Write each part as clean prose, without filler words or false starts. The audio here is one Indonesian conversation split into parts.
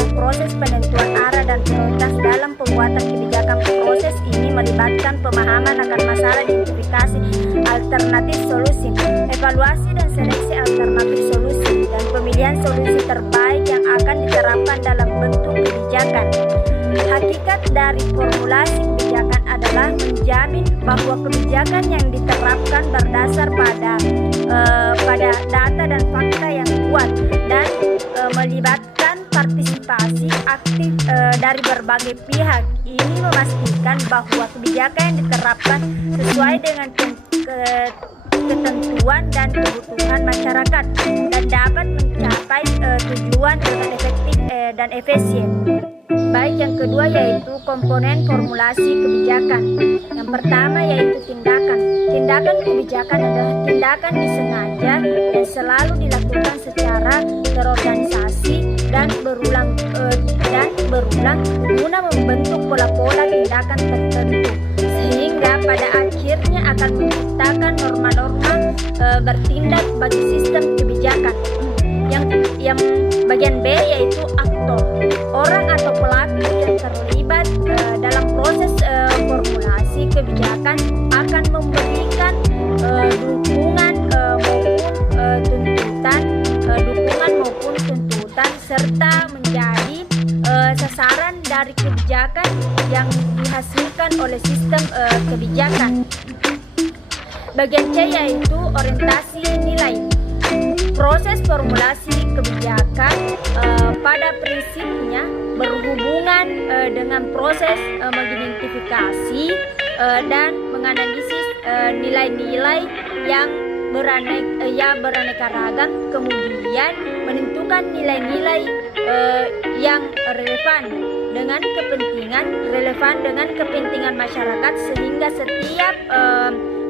adalah proses penentuan arah dan prioritas dalam pembuatan kebijakan. Proses ini melibatkan pemahaman akan masalah, identifikasi alternatif solusi, evaluasi dan seleksi alternatif solusi, dan pemilihan solusi terbaik yang akan diterapkan dalam bentuk kebijakan. Hakikat dari formulasi kebijakan adalah menjamin bahwa kebijakan yang diterapkan berdasar pada data dan fakta yang kuat dan melibatkan partisipasi aktif dari berbagai pihak. Ini memastikan bahwa kebijakan yang diterapkan sesuai dengan ketentuan dan kebutuhan masyarakat dan dapat mencapai tujuan dengan efektif dan efisien. Baik, yang kedua yaitu komponen formulasi kebijakan. Yang pertama yaitu tindakan. Tindakan kebijakan adalah tindakan disengaja dan selalu dilakukan secara terorganisasi dan berulang guna membentuk pola-pola tindakan tertentu, sehingga pada akhirnya akan menciptakan norma-norma bertindak bagi sistem kebijakan. Yang bagian B yaitu aktor, orang atau pelaku yang terlibat dalam proses formulasi kebijakan akan memberikan dukungan maupun tuntutan serta menjadi sasaran dari kebijakan yang dihasilkan oleh sistem kebijakan. Bagian C yaitu orientasi nilai. Proses formulasi kebijakan pada prinsipnya berhubungan dengan proses mengidentifikasi dan menganalisis nilai-nilai yang beraneka ragam, kemudian menentukan nilai-nilai yang relevan dengan kepentingan masyarakat, sehingga setiap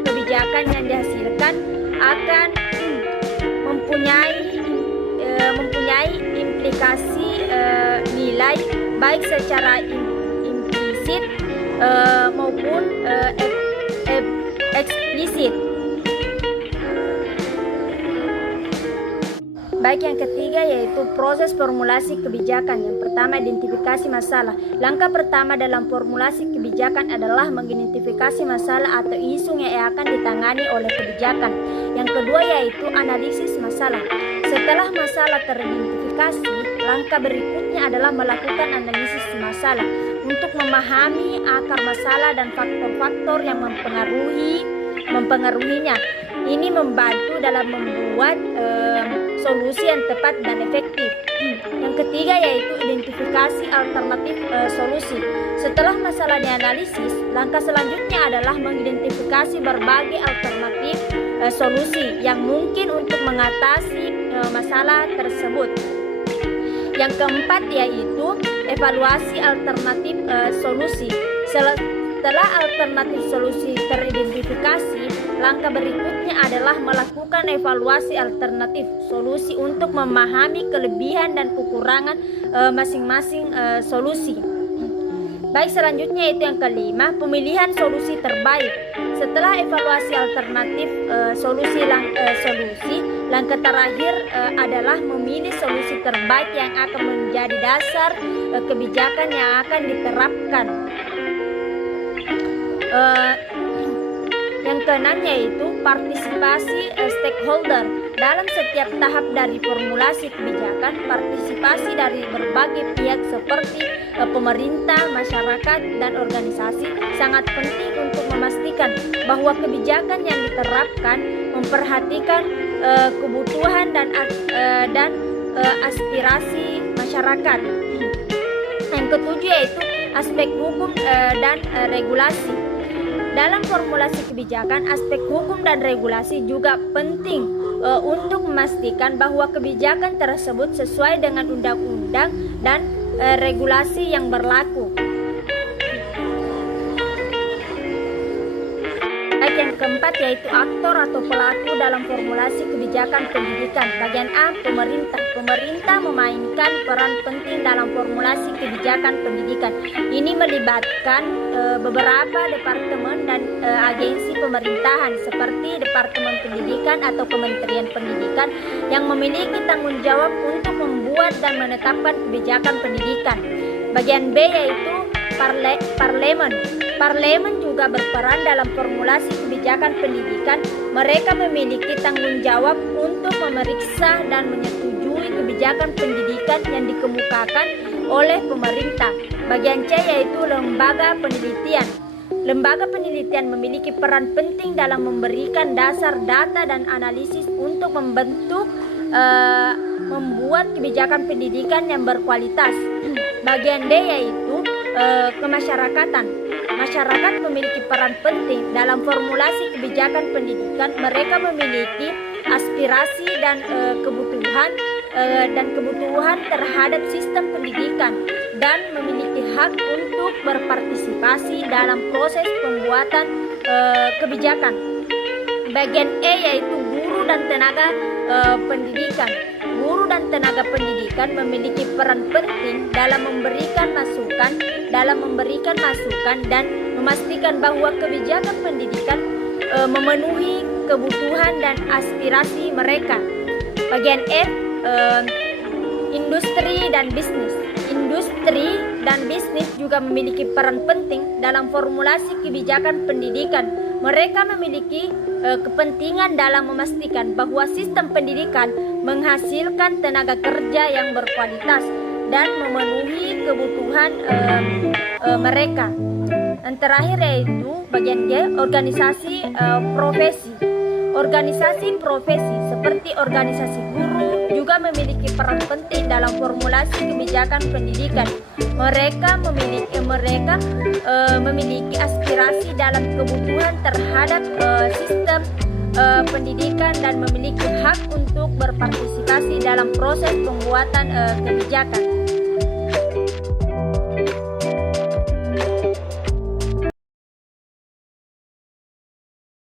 kebijakan yang dihasilkan akan mempunyai implikasi nilai baik secara implisit maupun eksplisit. Baik, yang ketiga yaitu proses formulasi kebijakan. Yang pertama, identifikasi masalah. Langkah pertama dalam formulasi kebijakan adalah mengidentifikasi masalah atau isu yang akan ditangani oleh kebijakan. Yang kedua yaitu analisis masalah. Setelah masalah teridentifikasi, langkah berikutnya adalah melakukan analisis masalah untuk memahami akar masalah dan faktor-faktor yang mempengaruhinya. Ini membantu dalam membuat solusi yang tepat dan efektif. Yang ketiga yaitu identifikasi alternatif solusi. Setelah masalah dianalisis, langkah selanjutnya adalah mengidentifikasi berbagai alternatif solusi yang mungkin untuk mengatasi masalah tersebut. Yang keempat yaitu evaluasi alternatif solusi. Setelah alternatif solusi teridentifikasi, langkah berikutnya adalah melakukan evaluasi alternatif solusi untuk memahami kelebihan dan kekurangan masing-masing solusi. Baik, selanjutnya itu yang kelima, pemilihan solusi terbaik. Setelah evaluasi alternatif solusi, langkah terakhir adalah memilih solusi terbaik yang akan menjadi dasar kebijakan yang akan diterapkan. Yang keenam yaitu partisipasi stakeholder. Dalam setiap tahap dari formulasi kebijakan, partisipasi dari berbagai pihak seperti pemerintah, masyarakat, dan organisasi sangat penting untuk memastikan bahwa kebijakan yang diterapkan memperhatikan kebutuhan dan aspirasi masyarakat. Yang ketujuh yaitu aspek hukum dan regulasi. Dalam formulasi kebijakan, aspek hukum dan regulasi juga penting untuk memastikan bahwa kebijakan tersebut sesuai dengan undang-undang dan regulasi yang berlaku. Yang keempat yaitu aktor atau pelaku dalam formulasi kebijakan pendidikan. Bagian A, pemerintah. Pemerintah memainkan peran penting dalam formulasi kebijakan pendidikan. Ini melibatkan beberapa departemen dan agensi pemerintahan seperti Departemen Pendidikan atau Kementerian Pendidikan yang memiliki tanggung jawab untuk membuat membuat dan menetapkan kebijakan pendidikan. Bagian B yaitu parlemen. Parlemen juga berperan dalam formulasi kebijakan pendidikan. Mereka memiliki tanggung jawab untuk memeriksa dan menyetujui kebijakan pendidikan yang dikemukakan oleh pemerintah. Bagian C yaitu lembaga penelitian. Lembaga penelitian memiliki peran penting dalam memberikan dasar data dan analisis untuk membuat kebijakan pendidikan yang berkualitas. Bagian D yaitu kemasyarakatan. Masyarakat memiliki peran penting dalam formulasi kebijakan pendidikan. Mereka memiliki aspirasi dan kebutuhan terhadap sistem pendidikan dan memiliki hak untuk berpartisipasi dalam proses pembuatan kebijakan. Bagian E yaitu guru dan tenaga pendidikan. Guru dan tenaga pendidikan memiliki peran penting dalam memberikan masukan dan memastikan bahwa kebijakan pendidikan memenuhi kebutuhan dan aspirasi mereka. Bagian F, industri dan bisnis. Industri dan bisnis juga memiliki peran penting dalam formulasi kebijakan pendidikan. Mereka memiliki kepentingan dalam memastikan bahwa sistem pendidikan menghasilkan tenaga kerja yang berkualitas dan memenuhi kebutuhan mereka. Yang terakhir yaitu bagian G, organisasi profesi. Organisasi profesi seperti organisasi guru juga memiliki peran penting dalam formulasi kebijakan pendidikan. Mereka memiliki aspirasi dalam kebutuhan terhadap sistem pendidikan dan memiliki hak untuk berpartisipasi dalam proses pembuatan kebijakan.